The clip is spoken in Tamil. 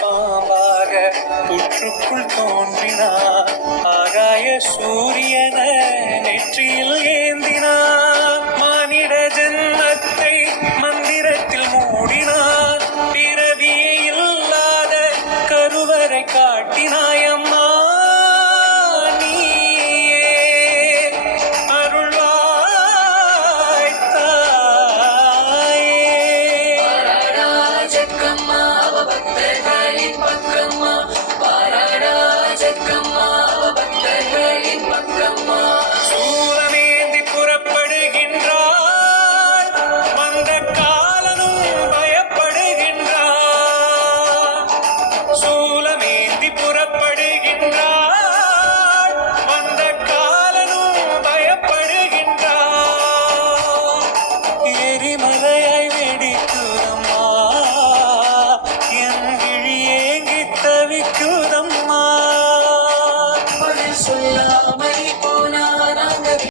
பாம்பாக புற்றுக்குள் தோன்றினார். ஆகாய சூரியன நெற்றியில் ஏந்தினார். மானிட ஜென்மத்தை மந்திரத்தில் மூடினார். பிறவியே இல்லாத கருவறை காட்டினாயம்மா. சூலமேந்தி புறப்படுகின்றார். வந்த காலனும் பயப்படுகின்றார். சூலமேந்தி புறப்படுகின்றார். வந்த காலனும் பயப்படுகின்றார். எரிமலையாய் வெடிக்குதம்மா, என் விழி ஏங்கி தவிக்குதம்மா. சொல்லாமல்